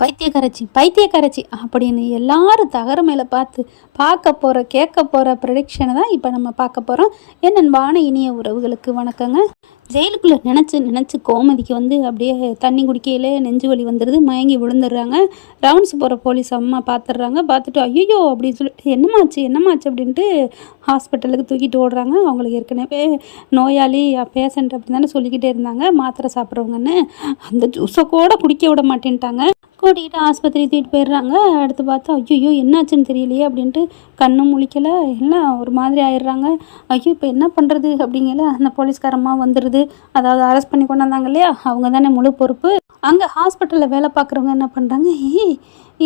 பைத்தியக்காரச்சி பைத்தியக்காரச்சி அப்படின்னு எல்லாரும் தகர மேலே பார்த்து பார்க்க போகிற கேட்க போகிற ப்ரொடிக்ஷனை தான் இப்போ நம்ம பார்க்க போகிறோம் என் அன்பான இனிய உறவுகளுக்கு வணக்கங்க. ஜெயிலுக்குள்ளே நினச்சி நினச்சி கோமதிக்கு வந்து அப்படியே தண்ணி குடிக்கையிலே நெஞ்சு வலி வந்துடுது மயங்கி விழுந்துடுறாங்க. ரவுண்ட்ஸ் போகிற போலீஸ் அம்மா பார்த்துடுறாங்க பார்த்துட்டு ஐயோ அப்படின்னு சொல்லிட்டு என்னமாச்சு என்னமாச்சு? அப்படின்ட்டு ஹாஸ்பிட்டலுக்கு தூக்கிட்டு ஓடுறாங்க. அவங்களுக்கு ஏற்கனவே நோயாளி பேஷண்ட் அப்படின்னு தானே சொல்லிக்கிட்டே இருந்தாங்க. மாத்திரை சாப்பிட்றவங்கன்னு அந்த ஜூஸை கூட குடிக்க விட மாட்டேன்ட்டாங்க. கூட்டிகிட்டு ஆஸ்பத்திரி தூக்கிட்டு போயிடுறாங்க. அடுத்து பார்த்தா ஐயோ என்னாச்சுன்னு தெரியலையே அப்படின்ட்டு கண்ணும் முழிக்கலை. எல்லாம் ஒரு மாதிரி ஆயிடுறாங்க. ஐயோ இப்போ என்ன பண்ணுறது அப்படிங்கல. அந்த போலீஸ்காரமாக வந்துடுது அதாவது அரெஸ்ட் பண்ணி கொண்டு வந்தாங்க இல்லையா? அவங்க தானே முழு பொறுப்பு. அங்கே ஹாஸ்பிட்டலில் வேலை பார்க்குறவங்க என்ன பண்ணுறாங்க ஏய்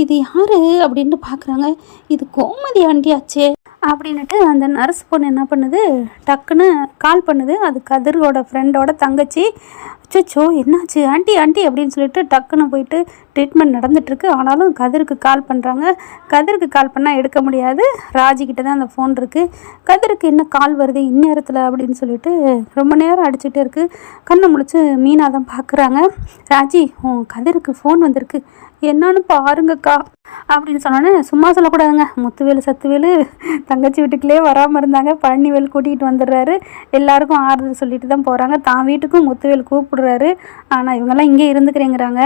இது யார்? அப்படின்ட்டு பார்க்குறாங்க இது கோமதி ஆண்டியாச்சே அப்படின்னுட்டு அந்த நர்ஸ் பொண்ணு என்ன பண்ணுது? டக்குன்னு கால் பண்ணுது. அது கதிரோட ஃப்ரெண்டோட தங்கச்சி. அச்சோ என்னாச்சு? ஆண்டி ஆண்டி அப்படின்னு சொல்லிட்டு டக்குன்னு போயிட்டு ட்ரீட்மெண்ட் நடந்துட்டுருக்கு. ஆனாலும் கதிருக்கு கால் பண்ணுறாங்க கதிருக்கு கால் பண்ணால் எடுக்க முடியாது. ராஜிக்கிட்ட தான் அந்த ஃபோன் இருக்குது கதிருக்கு என்ன கால் வருது? இந்நேரத்தில் அப்படின்னு சொல்லிட்டு ரொம்ப நேரம் அடிச்சுட்டே இருக்குது கண்ணை முழிச்சு மீனாக தான் பார்க்குறாங்க ராஜி உன் கதிருக்கு ஃபோன் வந்திருக்கு. என்னான்னு பாருங்கக்கா. அப்படின்னு சொன்னோன்னே சும்மா சொல்லக்கூடாதுங்க. முத்துவேலு சத்துவேலு தங்கச்சி வீட்டுக்குள்ளே வராமல் இருந்தாங்க. பழனிவேல் கூட்டிகிட்டு வந்துடுறாரு. எல்லாருக்கும் ஆறுதல் சொல்லிட்டு தான் போகிறாங்க தான் வீட்டுக்கும் முத்துவேல் கூப்பிடுறாரு. ஆனால் இவங்கெல்லாம் இங்கே இருந்துக்கிறேங்கிறாங்க.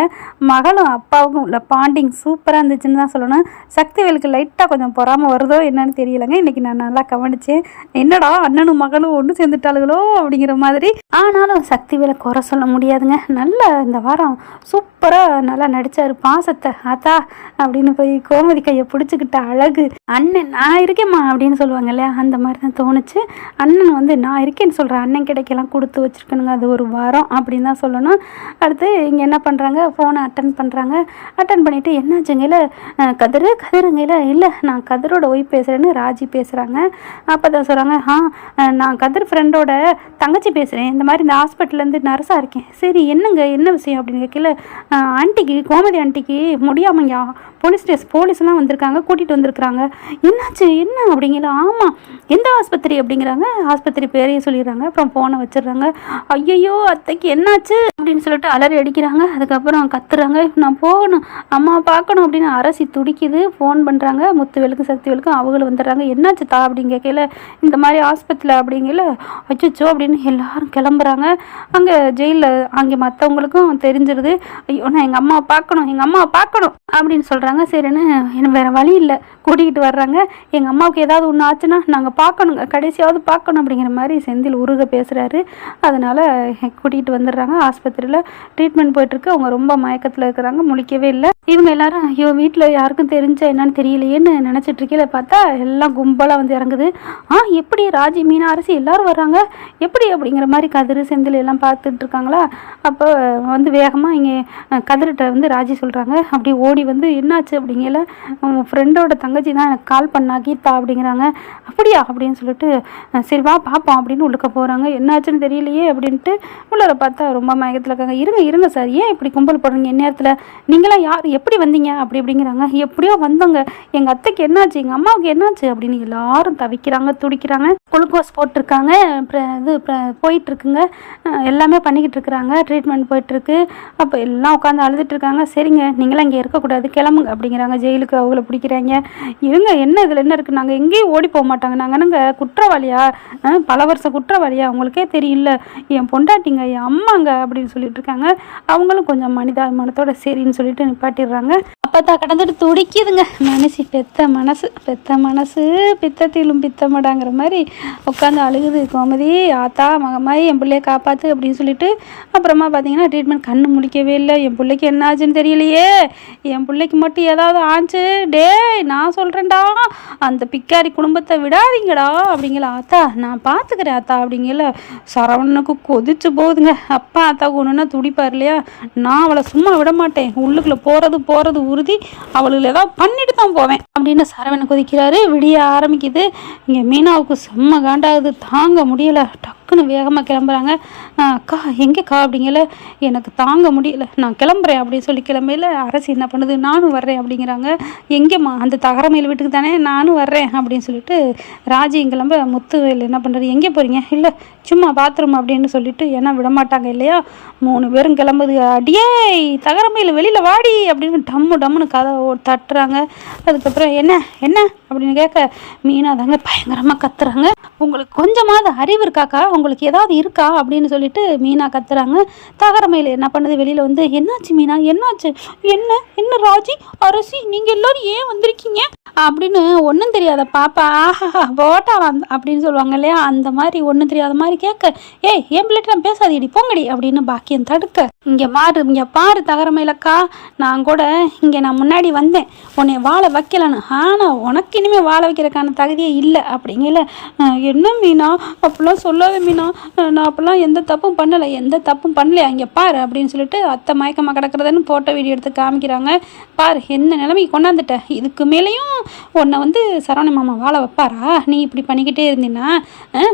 மகளும் அப்பாவுக்கும் இல்லை பாண்டிங் சூப்பராக இருந்துச்சுன்னு தான் சொல்லணும். சக்திவேலுக்கு லைட்டாக கொஞ்சம் பொறாமல் வருதோ என்னன்னு தெரியலங்க. இன்றைக்கி நான் நல்லா கவனிச்சேன். என்னடா அண்ணனும் மகளும் ஒன்று சேர்ந்துட்டாளுகளோ அப்படிங்கிற மாதிரி. ஆனாலும் சக்திவேலை குறை சொல்ல முடியாதுங்க. நல்ல இந்த வாரம் சூப்பராக நல்லா நடித்தார் பாசத்தை. ஆத்தா அப்படின்னு போய் கோமதி கையை பிடிச்சிக்கிட்ட அழகு அண்ணன் நான் இருக்கேம்மா அப்படின்னு சொல்லுவாங்க இல்லையா? அந்த மாதிரி தான் தோணுச்சு. அண்ணன் வந்து நான் இருக்கேன்னு சொல்கிறேன் அண்ணன் கிடைக்கலாம் கொடுத்து வச்சுருக்கணுங்க அது ஒரு வாரம் அப்படின்னு தான் சொல்லணும். அடுத்து இங்கே என்ன பண்ணுறாங்க ஃபோனை அட்டன் பண்ணுறாங்க அட்டன் பண்ணிவிட்டு என்னாச்சுங்கல கதிரு? கதிருங்கல இல்லை நான் கதிரோட ஒய்ஃப் பேசுகிறேன்னு ராஜி பேசுகிறாங்க அப்போ தான் சொல்கிறாங்க ஆ நான் கதிர் ஃப்ரெண்டோட தங்கச்சி பேசுகிறேன் இந்த மாதிரி இந்த ஹாஸ்பிட்டல்லேருந்து நர்ஸாக இருக்கேன். சரி என்னங்க? என்ன விஷயம்? அப்படின்னு கேட்கல ஆண்டிக்கு கோமதி ஆண்டிக்கு முடியாமங்க போலீஸ் ஸ்டேஸ் போலீஸ்லாம் வந்திருக்காங்க கூட்டிகிட்டு வந்திருக்கிறாங்க. என்னாச்சு? என்ன அப்படிங்கிற ஆமாம் எந்த ஆஸ்பத்திரி அப்படிங்கிறாங்க? ஆஸ்பத்திரி பேரையும் சொல்லிடுறாங்க. அப்புறம் ஃபோனை வச்சிடுறாங்க. ஐயையோ அத்தைக்கு என்னாச்சு? அப்படின்னு சொல்லிட்டு அலறி அடிக்கிறாங்க. அதுக்கப்புறம் கத்துறாங்க. நான் போகணும். அம்மா பார்க்கணும் அப்படின்னு அரசி துடிக்குது. ஃபோன் பண்ணுறாங்க முத்துவேலுக்கும் சக்திவேலுக்கும் அவங்களும் வந்துடுறாங்க. என்னாச்சு தா அப்படின்னு கேட்கல இந்த மாதிரி ஆஸ்பத்திரியில் அப்படிங்கல அச்சோ அப்படின்னு எல்லாரும் கிளம்புறாங்க. அங்கே ஜெயிலில் அங்கே மற்றவங்களுக்கும் தெரிஞ்சிருது. ஐயோ நான் எங்கள் அம்மாவை பார்க்கணும். எங்கள் அம்மாவை பார்க்கணும் அப்படின்னு சொல்கிறாங்க சரின்னு எனக்கு வேறு வழி இல்லை. கூட்டிகிட்டு வர்றாங்க. எங்கள் அம்மாவுக்கு ஏதாவது ஒன்று ஆச்சுன்னா நாங்கள் பார்க்கணுங்க. கடைசியாவது பார்க்கணும் அப்படிங்கிற மாதிரி செந்தில் உருக பேசுகிறாரு அதனால் கூட்டிகிட்டு வந்துடுறாங்க. ஆஸ்பத்திரியில் ட்ரீட்மெண்ட் போயிட்டுருக்கு அவங்க ரொம்ப மயக்கத்தில் இருக்கிறாங்க. முழிக்கவே இல்லை. இவங்க எல்லாரும் ஐயோ வீட்டில் யாருக்கும் தெரிஞ்சா என்னன்னு தெரியலையேன்னு நினச்சிட்டு இருக்கையில பார்த்தா எல்லாம் கும்பலாக வந்து இறங்குது. ஆ எப்படி ராஜி மீனா அரசி எல்லாரும் வர்றாங்க? எப்படி அப்படிங்கிற மாதிரி கதிர் செந்தில் எல்லாம் பார்த்துட்டு இருக்காங்களா? அப்போ வந்து வேகமாக இங்கே கதிர்கிட்ட வந்து ராஜி சொல்கிறாங்க அப்படி ஓடி வந்து என்னாச்சு அப்படிங்கல உன் ஃப்ரெண்டோட தங்கச்சி தான் எனக்கு கால் பண்ணா கீதா அப்படிங்கிறாங்க. அப்படியா? அப்படின்னு சொல்லிட்டு சரி வா பார்ப்போம் அப்படின்னு உள்ளுக்க போகிறாங்க என்னாச்சுன்னு தெரியலையே அப்படின்ட்டு உள்ளார பார்த்தா ரொம்ப மயக்கத்தில் இருக்காங்க. இருங்க இருங்க சார். ஏன் இப்படி கும்பல் போடுறீங்க எந்நேரத்தில் நீங்களாம் யார்? எப்படி வந்தீங்க? அப்படி அப்படிங்கிறாங்க எப்படியோ வந்தோங்க. எங்கள் அத்தைக்கு என்னாச்சு? எங்கள் அம்மாவுக்கு என்னாச்சு? அப்படின்னு எல்லாரும் தவிக்கிறாங்க துடிக்கிறாங்க. குளுக்கோஸ் போட்டிருக்காங்க. இது அப்புறம் போயிட்டுருக்குங்க. எல்லாமே பண்ணிக்கிட்டு இருக்கிறாங்க ட்ரீட்மெண்ட் போயிட்டுருக்கு. அப்போ எல்லாம் உட்காந்து அழுதுட்டு இருக்காங்க சரிங்க. நீங்களாம் இங்கே இருக்கக்கூடாது. கிளம்புங்க. அப்படிங்கிறாங்க. ஜெயிலுக்கு அவங்கள பிடிக்கிறாங்க. இருங்க. என்ன இதில் என்ன இருக்குது நாங்கள் எங்கேயும் ஓடி போக மாட்டாங்க. நாங்கள் என்னங்க குற்றவாளியா? பல வருஷம் குற்றவாளியா? அவங்களுக்கே தெரியல. என் பொண்டாட்டிங்க என் அம்மாங்க. அப்படின்னு சொல்லிட்டு இருக்காங்க அவங்களும் கொஞ்சம் மனிதாபிமானத்தோட சரின்னு சொல்லிட்டு நிப்பாட்டி அப்போ தான் கடந்துட்டு துடிக்குதுங்க. மனசு பெத்த மனசு பெத்த மனசு பித்தத்திலும் பித்தமடாங்கிற மாதிரி உட்காந்து அழுகுது. கோமதி ஆத்தா மகமாயி என் பிள்ளைய காப்பாற்று அப்படின்னு சொல்லிட்டு அப்புறமா பார்த்தீங்கன்னா ட்ரீட்மெண்ட் கண்ணு முழிக்கவே இல்லை. என் பிள்ளைக்கு என்ன ஆச்சுன்னு தெரியலையே. என் பிள்ளைக்கு மட்டும் ஏதாவது ஆச்சு? டேய் நான் சொல்கிறேன்டா அந்த பிக்காரி குடும்பத்தை விடாதீங்கடா அப்படிங்கல. ஆத்தா நான் பார்த்துக்கிறேன் ஆத்தா அப்படிங்கல. சரவணனுக்கு கொதிச்சு போகுதுங்க. அப்பா ஆத்தாவுக்கு ஒன்றுன்னா துடிப்பார் இல்லையா? நான் அவளை சும்மா விட மாட்டேன் உள்ளுக்குள்ளே போகிறது போகிறது உறுதி. அவளுக்கு ஏதாவது பண்ணிட்டு தான் போவேன் அப்படின்னு சரவணன் கொதிக்கிறாரு. விடிய ஆரம்பிக்குது. இங்கே மீனாவுக்கு செம்ம காண்டாகுது. தாங்க முடியலை. டக்குன்னு வேகமாக கிளம்புறாங்க. அக்கா எங்கேக்கா அப்படிங்கல? எனக்கு தாங்க முடியல. நான் கிளம்புறேன் அப்படின்னு சொல்லி கிளம்பையில் அரசு என்ன பண்ணுது? நானும் வர்றேன் அப்படிங்கிறாங்க. எங்கேம்மா? அந்த தகரமையில் வீட்டுக்கு தானே? நானும் வர்றேன் அப்படின்னு சொல்லிட்டு ராஜி கிளம்ப முத்துவேல் என்ன பண்ணுறாரு எங்கே போகிறீங்க இல்லை சும்மா பாத்ரூம் அப்படின்னு சொல்லிட்டு ஏன்னா விடமாட்டாங்க இல்லையா? மூணு பேரும் கிளம்புது. அடியே தகரமையில் வெளியில் வாடி அப்படின்னு டம்மு டம்முன்னு கதை தட்டுறாங்க. அதுக்கப்புறம் என்ன என்ன அப்படின்னு கேட்க மீனா தாங்க பயங்கரமாக கத்துறாங்க. உங்களுக்கு கொஞ்சமாவது அறிவு இருக்காக்கா உங்களுக்கு ஏதாவது இருக்கா? அப்படின்னு சொல்லிட்டு மீனா கத்துறாங்க. தகரமையில் என்ன பண்ணுது? வெளியில் வந்து என்னாச்சு மீனா? என்னாச்சு? என்ன? என்ன ராஜி? அரசி நீங்கள் எல்லோரும் ஏன் வந்திருக்கீங்க? அப்படின்னு ஒன்றும் தெரியாத பாப்பா ஆஹா போட்டா அப்படின்னு சொல்லுவாங்க இல்லையா? அந்த மாதிரி ஒன்றும் தெரியாத மாதிரி கேட்க ஏய் என் நான் பேசாதீடி போங்கடி அப்படின்னு பாக்கியம் தடுக்க இங்கே மாறு இங்கே பாரு தகரமையிலக்கா நான் கூட இங்கே நான் முன்னாடி வந்தேன். உன்னை வாழ வைக்கலன்னு. ஆனால் உனக்கு இனிமேல் வாழ வைக்கிறதுக்கான தகுதியே இல்லை. அப்படிங்கல என்ன மீனா? அப்படிலாம் சொல்லாத மீனா? நான் அப்படிலாம் எந்த தப்பும் பண்ணலை. எந்த தப்பும் பண்ணலையா? இங்கே பாரு அப்படின்னு சொல்லிட்டு அத்தை மயக்கமாக கிடக்கிறதுன்னு போட்டோ வீடியோ எடுத்து காமிக்கிறாங்க. பாரு என்ன நிலைமைக்கு கொண்டாந்துட்ட? இதுக்கு மேலேயும் உன்னை வந்து சரவண மாமா வாழ வைப்பாரா? நீ இப்படி பண்ணிக்கிட்டே இருந்தீன்னா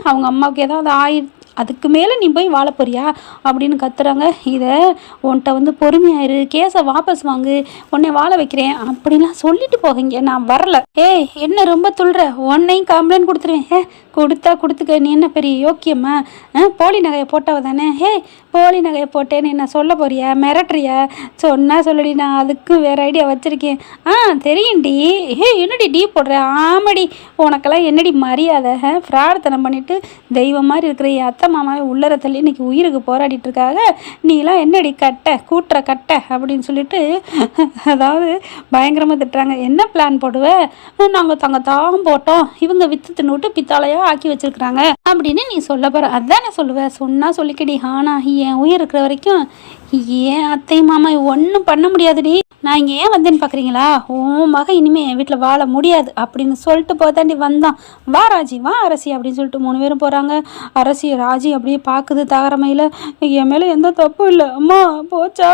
அவங்க அம்மாவுக்கு ஏதாவது ஆயி அதுக்கு மேலே நீ போய் வாழ போறியா? அப்படின்னு கத்துறாங்க. இதை உன்கிட்ட வந்து பொறுமையாயிரு கேஸை வாபஸ் வாங்கு உன்னை வாழ வைக்கிறேன் அப்படின்லாம் சொல்லிட்டு போகீங்க நான் வரல. ஏய் என்ன ரொம்ப துள்ளுற உன்னையும் கம்ப்ளைண்ட் கொடுத்துருவேன். ஏ கொடுத்தா கொடுத்துக்க நீ என்ன பெரிய யோக்கியம்மா ஆ, போலி நகையை போட்டவ தானே? ஹே போலி நகையை போட்டேன்னு என்ன சொல்ல போறியா? மிரட்டுறியா? சொன்னா சொல்லடி நான் அதுக்கும் வேற ஐடியா வச்சிருக்கேன். ஆ தெரியும்டி. ஹே என்னடி டீ போடுற? ஆமாடி. உனக்கெல்லாம் என்னடி மரியாதை? ஃப்ராடுத்தனம் பண்ணிட்டு தெய்வம் மாதிரி இருக்கிற என் அத்தை மாமாவை உள்ளர தள்ளி இன்னைக்கு உயிருக்கு போராடிட்டு இருக்காங்க நீலாம் என்னடி கட்டை கூட்டுற கட்ட அப்படின்னு சொல்லிட்டு அதாவது பயங்கரமாக திட்டுறாங்க. என்ன பிளான் போடுவ? நாங்கள் தங்க தான் போட்டோம். இவங்க வித்து தின்னுட்டு பித்தாலையா ஆக்கி வச்சிருக்கிறாங்க அப்படின்னு நீ சொல்ல போற. அதானே சொல்லுவ. சொன்னா சொல்லிக்கடி ஆனா என் உயிர் இருக்கிற வரைக்கும் ஏன் அத்தை மாமா ஒன்றும் பண்ண முடியாதுடி. நான் இங்கே ஏன் வந்தேன்னு பார்க்குறீங்களா உன் மகன் இனிமே என் வீட்டில் வாழ முடியாது அப்படின்னு சொல்லிட்டு போதாண்டி வந்தான். வா ராஜி வா அரசி அப்படின்னு சொல்லிட்டு மூணு பேரும் போகிறாங்க அரசி ராஜி அப்படியே பார்க்குது தகரமையில் என் மேலே எந்த தப்பும் இல்லை. அம்மா போச்சா?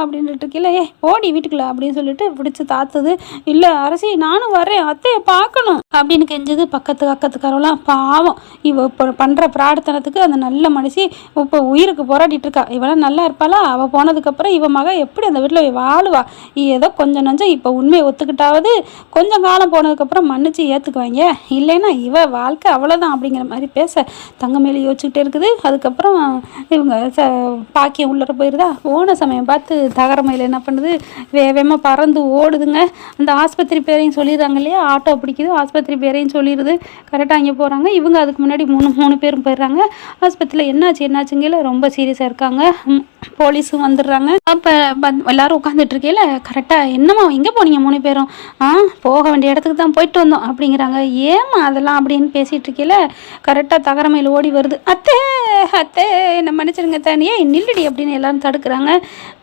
அப்படின்ட்டு இருக்கல ஏ ஓடி வீட்டுக்குள்ள அப்படின்னு சொல்லிட்டு பிடிச்சி தாத்துது. இல்லை அரசி நானும் வரேன் அத்தையை பார்க்கணும் அப்படின்னு கெஞ்சது பக்கத்து அக்கத்துக்காரெல்லாம் பாவம். இவ இப்போ பண்ணுற பிரார்த்தனத்துக்கு அந்த நல்ல மனுஷி இப்போ உயிருக்கு போராடிட்டு இருக்கா. இவெல்லாம் நல்லா இருப்பாளா? அவள் போனதுக்கப்புறம் இவ மக எப்படி அந்த வீட்டில் வாழுவா? ஏதோ கொஞ்சம் நஞ்சம் இப்போ உண்மையை ஒத்துக்கிட்டாவது கொஞ்சம் காலம் போனதுக்கப்புறம் மன்னிச்சு ஏற்றுக்குவாங்க இல்லைன்னா இவ வாழ்க்கை அவ்வளோதான் அப்படிங்கிற மாதிரி பேச தங்கமேலி யோசிச்சுக்கிட்டே இருக்குது. அதுக்கப்புறம் இவங்க ச பாக்கியம் உள்ளர போயிருதா? ஓன சமயம் பார்த்து தகரமையில் என்ன பண்ணுது? வேகமாக பறந்து ஓடுதுங்க. அந்த ஆஸ்பத்திரி பேரையும் சொல்லிடுறாங்க இல்லையா? ஆட்டோ பிடிக்குது ஆஸ்பத்திரி பேரையும் சொல்லிடுது. கரெக்டாக அங்கே போகிறாங்க இவங்க அதுக்கு முன்னாடி மூணு மூணு பேரும் போயிடுறாங்க. ஆஸ்பத்திரியில் என்னாச்சு என்னாச்சுங்கல ரொம்ப சீரியஸாக இருக்காங்க. போலீஸும் வந்துடுறாங்க. அப்போ எல்லாரும் உட்காந்துட்டு இருக்கையில கரெக்டாக என்னம்மா எங்கே போனீங்க மூணு பேரும்? ஆ போக வேண்டிய இடத்துக்கு தான் போயிட்டு வந்தோம் அப்படிங்கிறாங்க. ஏம்மா அதெல்லாம் அப்படின்னு பேசிகிட்டு இருக்கையில் கரெக்டாக தகரமையில் ஓடி வருது. அத்தே அத்தை என்ன மன்னிச்சிருங்க தனியே நில்லுடி அப்படின்னு எல்லாரும் தடுக்கிறாங்க.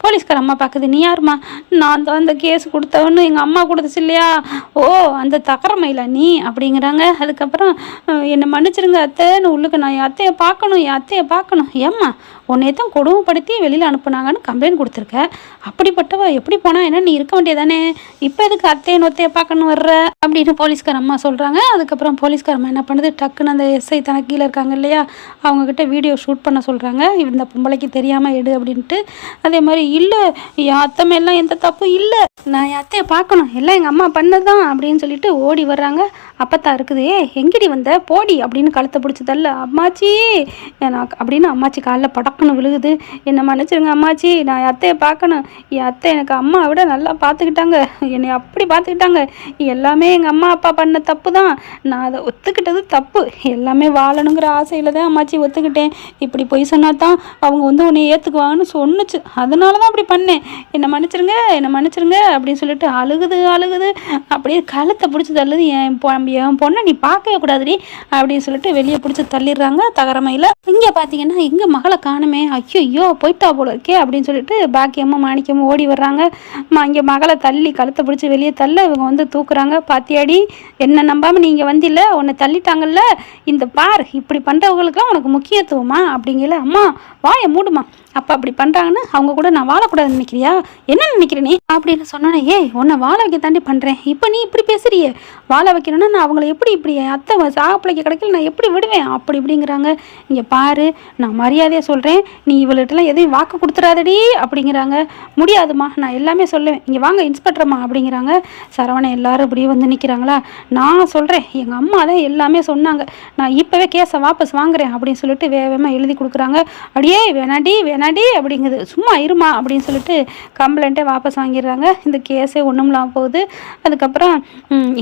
போலீஸ்கார அம்மா பார்க்குது நீ யாரும்மா? நான் தான் அந்த கேஸ் கொடுத்தவன்னு எங்கள் அம்மா கொடுத்துச்சு இல்லையா? ஓ அந்த தக்கரமையில நீ? அப்படிங்கிறாங்க. அதுக்கப்புறம் என்னை மன்னிச்சிருங்க அத்தைன்னு உள்ளுக்கு நான் என் அத்தையை பார்க்கணும் என் அத்தையை பார்க்கணும். ஏம்மா உன்னை தான் கொடுமைப்படுத்தி வெளியில் அனுப்புனாங்கன்னு கம்ப்ளைண்ட் கொடுத்துருக்க? அப்படிப்பட்டவ எப்படி போனால் என்ன? நீ இருக்க வேண்டியதானே? இப்போ எதுக்கு அத்தையை நொத்தையை பார்க்கணும் வர்ற? அப்படின்னு போலீஸ்கார அம்மா சொல்கிறாங்க அதுக்கப்புறம் போலீஸ்கார அம்மா என்ன பண்ணுது? டக்குன்னு அந்த எஸ்ஐ தனக்கு கீழே இருக்காங்க இல்லையா? அவங்கக்கிட்ட வீடியோ ஷூட் பண்ண சொல்கிறாங்க இந்த பொம்பளைக்கு தெரியாமல் எடு அப்படின்ட்டு. அதே மாதிரி இல்லை அத்தமையெல்லாம் அத்தை எந்த தப்பும் இல்லை. நான் என் அத்தையை பார்க்கணும். எல்லாம் எங்கள் அம்மா பண்ணதான் அப்படின்னு சொல்லிட்டு ஓடி வர்றாங்க. அப்பத்தா இருக்குது ஏ எங்கடி வந்த? போடி அப்படின்னு கழுத்தை பிடிச்சதல்ல அம்மாச்சி நான் அப்படின்னு அம்மாச்சி காலில் படக்குன்னு விழுகுது. என்னை மன்னிச்சிருங்க அம்மாச்சி நான் என் அத்தையை பார்க்கணும். என் அத்தை எனக்கு அம்மா விட நல்லா பார்த்துக்கிட்டாங்க. என்னை அப்படி பார்த்துக்கிட்டாங்க. எல்லாமே எங்கள் அம்மா அப்பா பண்ண தப்பு தான். நான் அதை ஒத்துக்கிட்டது தப்பு. எல்லாமே வாழணுங்கிற ஆசையில் தான் அம்மாச்சி ஒத்துக்கிட்டேன். இப்படி பொய் சொன்னா தான் அவங்க வந்து உன்னை ஏற்றுக்குவாங்கன்னு சொன்னுச்சு. அதனால தான் அப்படி பண்ணேன். என்னை மன்னிச்சிருங்க என்னை மன்னிச்சிருங்க அப்படின்னு சொல்லிட்டு அழுகுது அழுகுது. அப்படியே கழுத்தை பிடிச்சி தள்ளுது. என் என் பொண்ணை நீ பார்க்கவே கூடாதுடி அப்படின்னு சொல்லிட்டு வெளியே பிடிச்சி தள்ளிடுறாங்க தகரமையில். இங்கே பார்த்தீங்கன்னா எங்கள் மகளை காணுமே? ஐயோ போயிட்டா போல இருக்கே அப்படின்னு சொல்லிட்டு பாக்கியமும் மாணிக்கமும் ஓடி வர்றாங்க. இங்கே மகளை தள்ளி கழுத்தை பிடிச்சி வெளியே தள்ள இவங்க வந்து தூக்குறாங்க. பாத்தியாடி என்ன நம்பாமல் நீங்கள் வந்தில்ல? உன்னை தள்ளிட்டாங்கல்ல. இந்த பார் இப்படி பண்ணுறவங்களுக்குலாம் உனக்கு முக்கியத்துவமா? அப்படிங்கல அம்மா வாயை மூடுமா? அப்போ அப்படி பண்ணுறாங்கன்னு அவங்க கூட நான் வாழக்கூடாதுன்னு நினைக்கிறியா? என்ன நினைக்கிற நீ? அப்படின்னு சொன்னோன்னே ஏய் உன்னை வாழ வைக்க தாண்டி பண்ணுறேன் இப்போ நீ இப்படி பேசுறியே. வாழ வைக்கணும்னா நான் அவங்கள எப்படி இப்படி அத்தை சாகப்பிள்ளைக்கு கிடைக்கல நான் எப்படி விடுவேன்? அப்படி இப்படிங்கிறாங்க. இங்கே பாரு நான் மரியாதையாக சொல்கிறேன் நீ இவள்கிட்டலாம் எதையும் வாக்கு கொடுத்துறாதடி அப்படிங்கிறாங்க. முடியாதும்மா நான் எல்லாமே சொல்லுவேன். இங்கே வாங்க இன்ஸ்பெக்டர்மா அப்படிங்கிறாங்க. சரவணன் எல்லாரும் இப்படி வந்து நிற்கிறாங்களா நான் சொல்கிறேன் எங்கள் அம்மா தான் எல்லாமே சொன்னாங்க. நான் இப்போவே கேஸை வாபஸ் வாங்குறேன் அப்படின்னு சொல்லிட்டு வேகமாக எழுதி கொடுக்குறாங்க. அடியே வேணாடி வேணாடி அப்படிங்குது. சும்மா இருமா அப்படின்னு சொல்லிட்டு கம்ப்ளைண்ட்டே வாபஸ் வாங்கிடுறாங்க. இந்த கேஸே ஒன்றும் இல்லாமல் போகுது. அதுக்கப்புறம்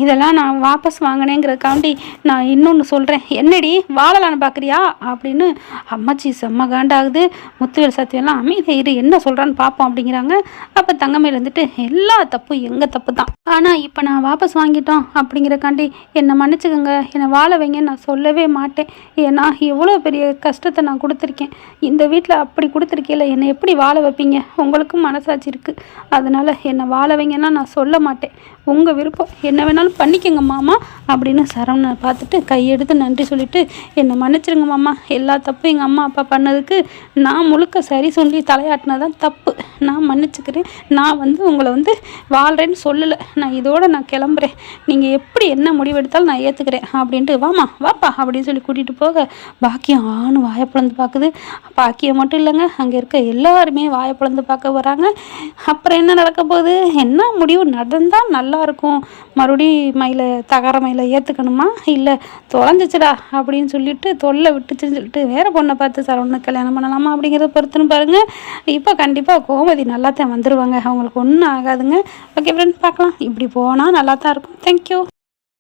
இதெல்லாம் நான் வாபஸ் வாங்கினேங்கிறதுக்காண்டி நான் இன்னொன்று சொல்கிறேன் என்னடி வாழலான்னு பார்க்குறியா அப்படின்னு அம்மாச்சி செம்ம காண்டாகுது. முத்துவேல் சத்தியெல்லாம் அமைதி இரு என்ன சொல்கிறான்னு பார்ப்போம் அப்படிங்கிறாங்க. அப்போ தங்கமேல் வந்துட்டு எல்லா தப்பும் எங்கள் தப்பு தான் ஆனால் இப்போ நான் வாபஸ் வாங்கிட்டோம் அப்படிங்கிறக்காண்டி என்னை மன்னிச்சுக்கோங்க. என்னை வாழ வைங்கன்னு நான் சொல்லவே மாட்டேன். ஏன்னா எவ்வளோ பெரிய கஷ்டத்தை நான் கொடுத்துருக்கேன். இந்த வீட்டில் அப்படி கொடுத்துருக்கீல என்னை எப்படி வாழ வைப்பீங்க? உங்களுக்கும் மனசாட்சி இருக்குது அதனால் என்னை வாழ வைங்கன்னா நான் சொல்ல மாட்டேன். உங்கள் விருப்பம். என்ன வேணாலும் பண்ணிக்கோங்க மாமா அப்படின்னு சரவணனை பார்த்துட்டு கையெடுத்து நன்றி சொல்லிட்டு என்னை மன்னிச்சிருங்க மாமா. எல்லா தப்பும் எங்கள் அம்மா அப்பா பண்ணதுக்கு நான் முழுக்க சரி சொல்லி தலையாட்டினதான் தப்பு. நான் மன்னிச்சுக்கிறேன். நான் வந்து உங்களை வந்து வாழ்கிறேன்னு சொல்லலை. நான் இதோட நான் கிளம்புறேன். நீங்கள் எப்படி என்ன முடிவெடுத்தாலும் நான் ஏற்றுக்கிறேன் அப்படின்ட்டு வாமா வாப்பா அப்படின்னு சொல்லி கூட்டிகிட்டு போக பாக்கியம் ஆணு வாயை பிளந்து பார்க்குது பாக்கியம் மட்டும் இல்லைங்க அங்கே இருக்க எல்லாருமே வாயை பிளந்து பார்க்க வராங்க. அப்புறம் என்ன நடக்க போகுது? என்ன முடிவு நடந்தால் நல்லா இருக்கும். மறுபடி மயிலை தகர மயிலை ஏற்றுக்கணுமா இல்லை தொலைஞ்சிச்சுடா அப்படின்னு சொல்லிட்டு தொல்லை விட்டுச்சுன்னு சொல்லிட்டு வேற பொண்ணை பார்த்து சரவணனுக்கு கல்யாணம் பண்ணலாமா? அப்படிங்கிறத பொறுத்துன்னு பாருங்கள் இப்போ கண்டிப்பாக கோமதி நல்லா தான் வந்துடுவாங்க அவங்களுக்கு ஒன்றும் ஆகாதுங்க. ஓகே ஃப்ரெண்ட் பார்க்கலாம். இப்படி போனால் நல்லா தான் இருக்கும் தேங்க்யூ